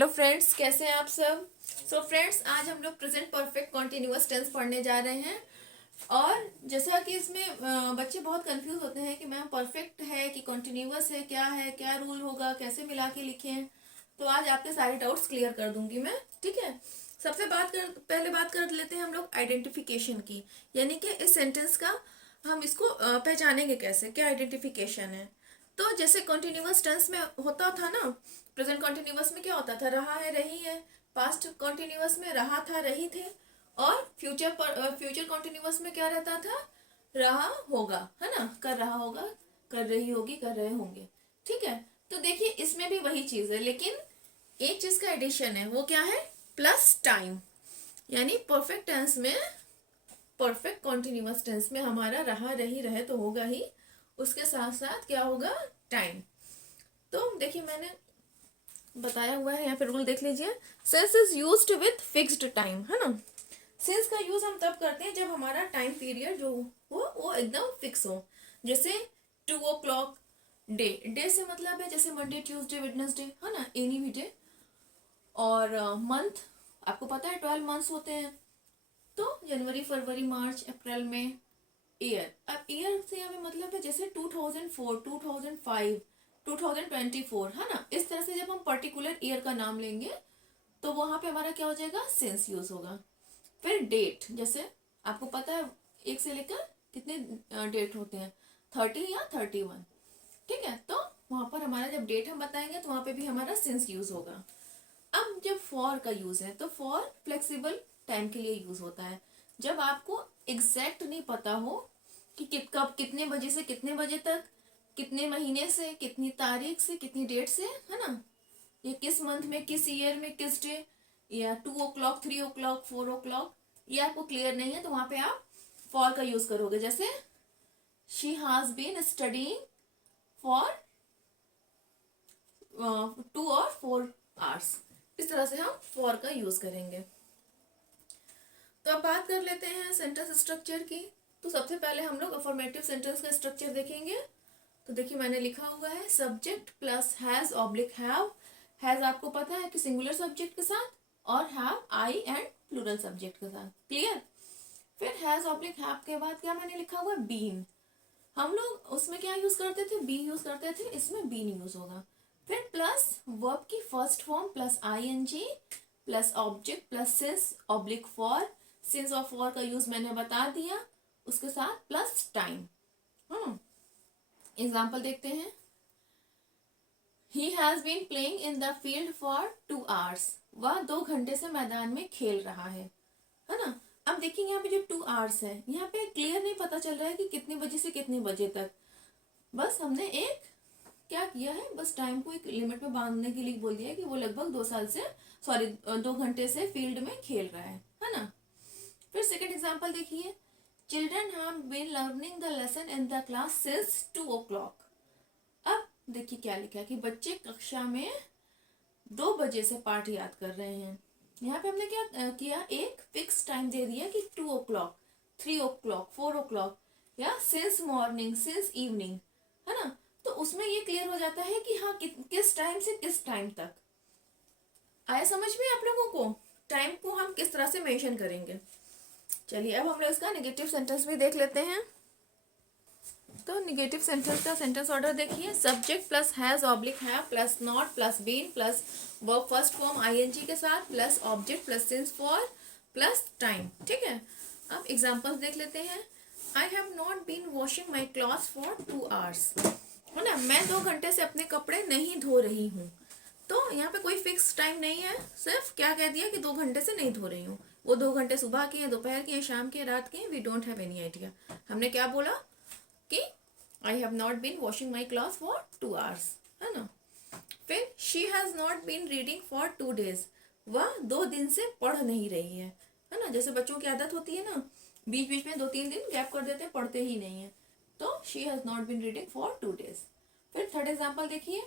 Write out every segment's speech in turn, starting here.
Hello friends, कैसे हैं आप सब। फ्रेंड्स, आज हम लोग प्रेजेंट परफेक्ट कॉन्टिन्यूअस टेंस पढ़ने जा रहे हैं। और जैसा कि इसमें बच्चे बहुत कंफ्यूज होते हैं कि मैम परफेक्ट है कि कॉन्टिन्यूअस है, क्या रूल होगा, कैसे मिला के लिखें। तो आज आपके सारे डाउट्स क्लियर कर दूंगी मैं। ठीक है। पहले बात कर लेते हैं हम लोग आइडेंटिफिकेशन की। यानी कि इस सेंटेंस का हम इसको पहचानेंगे कैसे, क्या आइडेंटिफिकेशन है। तो जैसे कॉन्टिन्यूअस टेंस में होता था ना, प्रेजेंट कॉन्टिन्यूअस में क्या होता था, रहा है रही है। पास्ट कॉन्टिन्यूअस में रहा था रही थे। और फ्यूचर कॉन्टिन्यूअस में क्या रहता था, रहा होगा, है ना, कर रहा होगा, कर रही होगी, कर रहे होंगे। ठीक है। तो देखिए इसमें भी वही चीज है, लेकिन एक चीज का एडिशन है, वो क्या है, प्लस टाइम। यानी परफेक्ट टेंस में, परफेक्ट कॉन्टिन्यूअस टेंस में हमारा रहा रही रहे तो होगा ही, उसके साथ साथ क्या होगा, टाइम। तो देखिए मैंने बताया हुआ है यहाँ पे, रूल देख लीजिए। Since is used with fixed time, है ना। सिंस का यूज हम तब करते हैं जब हमारा टाइम पीरियड जो हो वो एकदम फिक्स हो। जैसे 2 o'clock डे, डे से मतलब है जैसे मंडे ट्यूसडे वेडनेसडे, है ना, एनी भी डे। और मंथ, आपको पता है 12 मंथ्स होते हैं। तो जनवरी फरवरी मार्च अप्रैल मई। ईयर, अब ईयर से हमें मतलब है जैसे 2004 2005 2024, है ना। इस तरह से जब हम पर्टिकुलर ईयर का नाम लेंगे तो वहां पे हमारा क्या हो जाएगा, सिंस यूज होगा। फिर डेट, जैसे आपको पता है एक से लेकर कितने डेट होते हैं, 30 या 31। ठीक है। तो वहां पर हमारा जब डेट हम बताएंगे तो वहां पे भी हमारा सिंस यूज होगा। अब जब फॉर का यूज है तो फॉर फ्लेक्सिबल टाइम के लिए यूज होता है। जब आपको एग्जैक्ट नहीं पता हो कि कब कितने बजे से कितने बजे तक, कितने महीने से कितनी तारीख से कितनी डेट से, है ना, ये किस मंथ में किस ईयर में किस डे, या 2 o'clock 3 o'clock 4 o'clock, ये आपको क्लियर नहीं है तो वहां पे आप फॉर का यूज करोगे। जैसे she has been studying for 2 or 4 hours, इस तरह से हम फॉर का यूज करेंगे। तो अब बात कर लेते हैं सेंटेंस स्ट्रक्चर की। तो सबसे पहले हम लोग अफर्मेटिव सेंटेंस का स्ट्रक्चर देखेंगे। तो देखिए मैंने लिखा हुआ है subject plus has oblique have. Has आपको पता है कि सिंगुलर सब्जेक्ट के साथ, और have I and plural subject के साथ। क्लियर। फिर हैज ऑब्लिक हैव के बाद क्या मैंने लिखा हुआ है, बीन। हम लोग उसमें क्या यूज करते थे, बी यूज करते थे, इसमें बीन यूज होगा। फिर प्लस वर्ब की first form plus ING plus object plus since oblique for. Since और फॉर का यूज मैंने बता दिया, उसके साथ प्लस टाइम। एग्जाम्पल देखते हैं। He has been playing in the field for 2 hours. वह 2 घंटे से मैदान में खेल रहा है ना। अब देखिए यहाँ पे जो 2 hours है, यहाँ पे क्लियर नहीं पता चल रहा है कि कितने बजे से कितने बजे तक। बस हमने एक क्या किया है, बस टाइम को एक लिमिट में बांधने के लिए बोल दिया है कि वो लगभग 2 साल से, सॉरी 2 घंटे से फील्ड में खेल रहा है ना। फिर सेकेंड एग्जाम्पल देखिए। Children have been learning the lesson in the class since 2 o'clock। अब देखिए क्या लिखा है कि बच्चे कक्षा में 2 बजे से पाठ याद कर रहे हैं। यहाँ पे हमने क्या किया, एक फिक्स टाइम दे दिया कि 2 o'clock 3 o'clock 4 o'clock, या सिंस मॉर्निंग सिंस इवनिंग, है ना। तो उसमें ये क्लियर हो जाता है कि हाँ किस टाइम से किस टाइम तक। आया समझ में आप लोगों को, टाइम को हम किस तरह से मेंशन करेंगे। चलिए अब हम लोग इसका नेगेटिव सेंटेंस भी देख लेते हैं। तो निगेटिव सेंटेंस का सेंटेंस ऑर्डर देखिए। Subject plus has oblique have plus not plus been plus verb first form ING के साथ plus object plus since for plus time. ठीक है। अब एग्जांपल्स देख लेते हैं। I have not been washing my clothes for 2 hours, है ना, मैं 2 घंटे से अपने कपड़े नहीं धो रही हूँ। तो यहाँ पे कोई फिक्स टाइम नहीं है, सिर्फ क्या कह दिया कि 2 घंटे से नहीं धो रही हूँ। वो 2 घंटे सुबह के हैं, दोपहर के हैं, शाम के, रात के, we don't have any idea. हमने क्या बोला कि I have not been washing my cloth for 2 hours, है ना। फिर she has not been reading for 2 days। वह 2 दिन से पढ़ नहीं रही है ना। जैसे बच्चों की आदत होती है ना, बीच बीच में 2-3 दिन गैप कर देते हैं, पढ़ते ही नहीं है। तो she has not been reading for 2 days। फिर थर्ड एग्जाम्पल देखिए।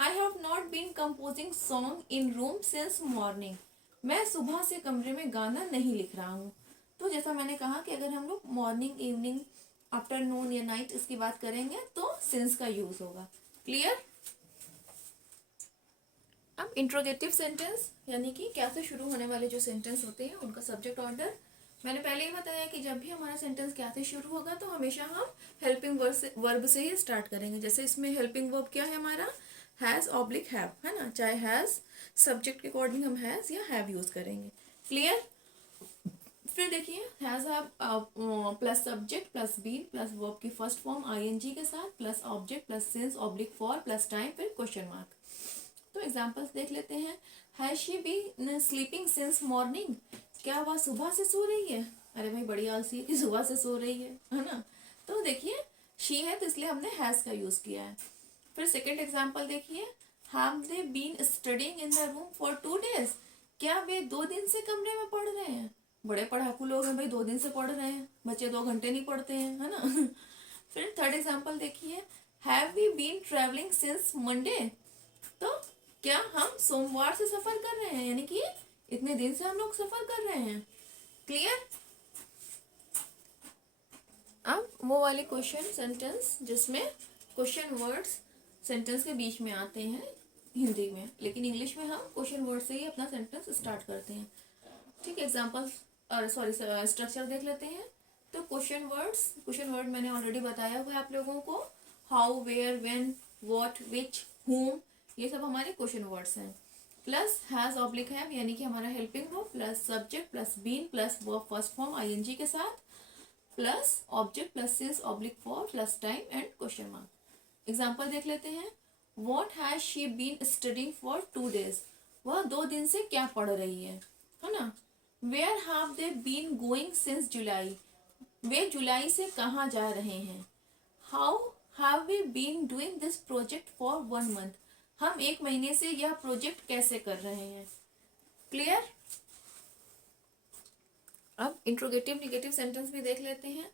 I have not been composing song in room since morning. मैं सुबह से कमरे में गाना नहीं लिख रहा हूँ। तो जैसा मैंने कहा कि अगर हम लोग मॉर्निंग इवनिंग आफ्टरनून या नाइट इसकी बात करेंगे तो सिंस का यूज होगा। क्लियर। अब इंट्रोगेटिव सेंटेंस यानी कि क्या से शुरू होने वाले जो सेंटेंस होते हैं उनका सब्जेक्ट ऑर्डर मैंने पहले ही बताया कि जब भी हमारा सेंटेंस क्या से शुरू होगा तो हमेशा हम हेल्पिंग वर्ब से ही स्टार्ट करेंगे। जैसे इसमें हेल्पिंग वर्ब क्या है हमारा, हैज़ ऑब्लिक हैव, है ना। चाहे हैज़ सब्जेक्ट के अकॉर्डिंग हम हैज़ या हैव यूज करेंगे। क्लियर। फिर देखिए has plus subject plus been plus verb की फर्स्ट फॉर्म आईएनजी के साथ plus object plus since oblique for plus time फिर क्वेश्चन मार्क। तो एग्जांपल्स देख लेते हैं। Has she been sleeping since morning, क्या वह सुबह से सो रही है। अरे भाई बड़ी आलसी है कि सुबह से सो रही है ना। तो देखिए शी है तो इसलिए हमने हैज का यूज किया है। फिर सेकेंड एग्जाम्पल देखिए, have they been studying in the room for 2 days, क्या वे 2 दिन से कमरे में पढ़ रहे हैं। बड़े पढ़ाकू लोग हैं भाई, 2 दिन से पढ़ रहे हैं, बच्चे 2 घंटे नहीं पढ़ते हैं, है ना। फिर थर्ड एग्जाम्पल देखिए, have we been travelling since Monday, तो क्या हम सोमवार से सफर कर रहे हैं, यानी कि इतने दिन से हम लोग सफर कर रहे हैं। क्लियर। अब वो वाले क्वेश्चन सेंटेंस जिसमें क्वेश्चन वर्ड्स सेंटेंस के बीच में आते हैं हिंदी में, लेकिन इंग्लिश में हम क्वेश्चन वर्ड से ही अपना सेंटेंस स्टार्ट करते हैं। ठीक है, एग्जाम्पल सॉरी स्ट्रक्चर देख लेते हैं। तो क्वेश्चन वर्ड मैंने ऑलरेडी बताया हुआ है आप लोगों को, how, where, when, what, which, whom, ये सब हमारे क्वेश्चन वर्ड्स हैं। प्लस हैज ऑब्लिक हैव यानी कि हमारा helping verb plus subject plus been plus verb first form ING के साथ plus object plus since oblique for plus time and question mark. Example देख लेते हैं। What has she been studying for 2 days, वह 2 दिन से क्या पढ़ रही है ना। Where have they been going since July, वे जुलाई से कहाँ जा रहे हैं। How have we been doing this project for 1 month, हम 1 महीने से यह प्रोजेक्ट कैसे कर रहे हैं। क्लियर। अब इंट्रोगेटिव निगेटिव सेंटेंस भी देख लेते हैं।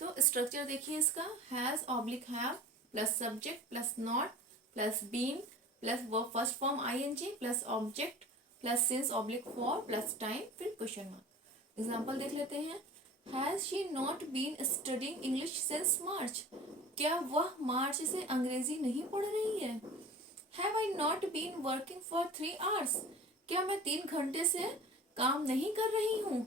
तो स्ट्रक्चर देखिए इसका, has oblique have plus subject plus not plus been plus verb first form ING plus object plus since oblique for plus time फिर क्वेश्चन मार्क। एग्जाम्पल देख लेते हैं। Has she not been studying English since March, क्या वह मार्च से अंग्रेजी नहीं पढ़ रही है। Have I not been working for 3 hours, क्या मैं 3 घंटे से काम नहीं कर रही हूँ।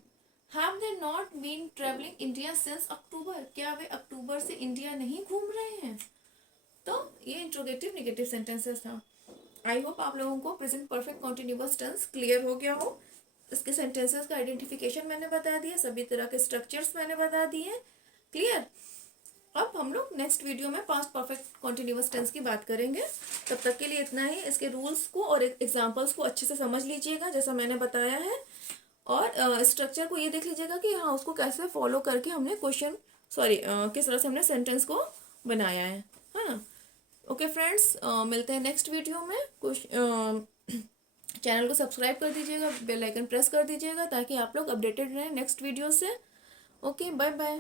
Have they not been travelling India since October, क्या वे अक्टूबर से इंडिया नहीं घूम रहे हैं। तो ये इंट्रोगेटिव निगेटिव सेंटेंसेस था। आई होप आप लोगों को present perfect continuous tense clear हो गया हो। इसके सेंटेंसेस का आइडेंटिफिकेशन मैंने बता दिया, सभी तरह के स्ट्रक्चर्स मैंने बता दिए। क्लियर। अब हम लोग नेक्स्ट वीडियो में पास्ट परफेक्ट कॉन्टिन्यूअस टेंस की बात करेंगे। तब तक के लिए इतना ही। इसके रूल्स को और एग्जाम्पल्स को अच्छे से समझ लीजिएगा जैसा मैंने बताया है, और स्ट्रक्चर को ये देख लीजिएगा कि हाँ उसको कैसे फॉलो करके हमने किस तरह से हमने सेंटेंस को बनाया है ना। ओके फ्रेंड्स, मिलते हैं नेक्स्ट वीडियो में। कुछ चैनल को सब्सक्राइब कर दीजिएगा, बेल आइकन प्रेस कर दीजिएगा ताकि आप लोग अपडेटेड रहें नेक्स्ट वीडियो से। Okay, bye bye.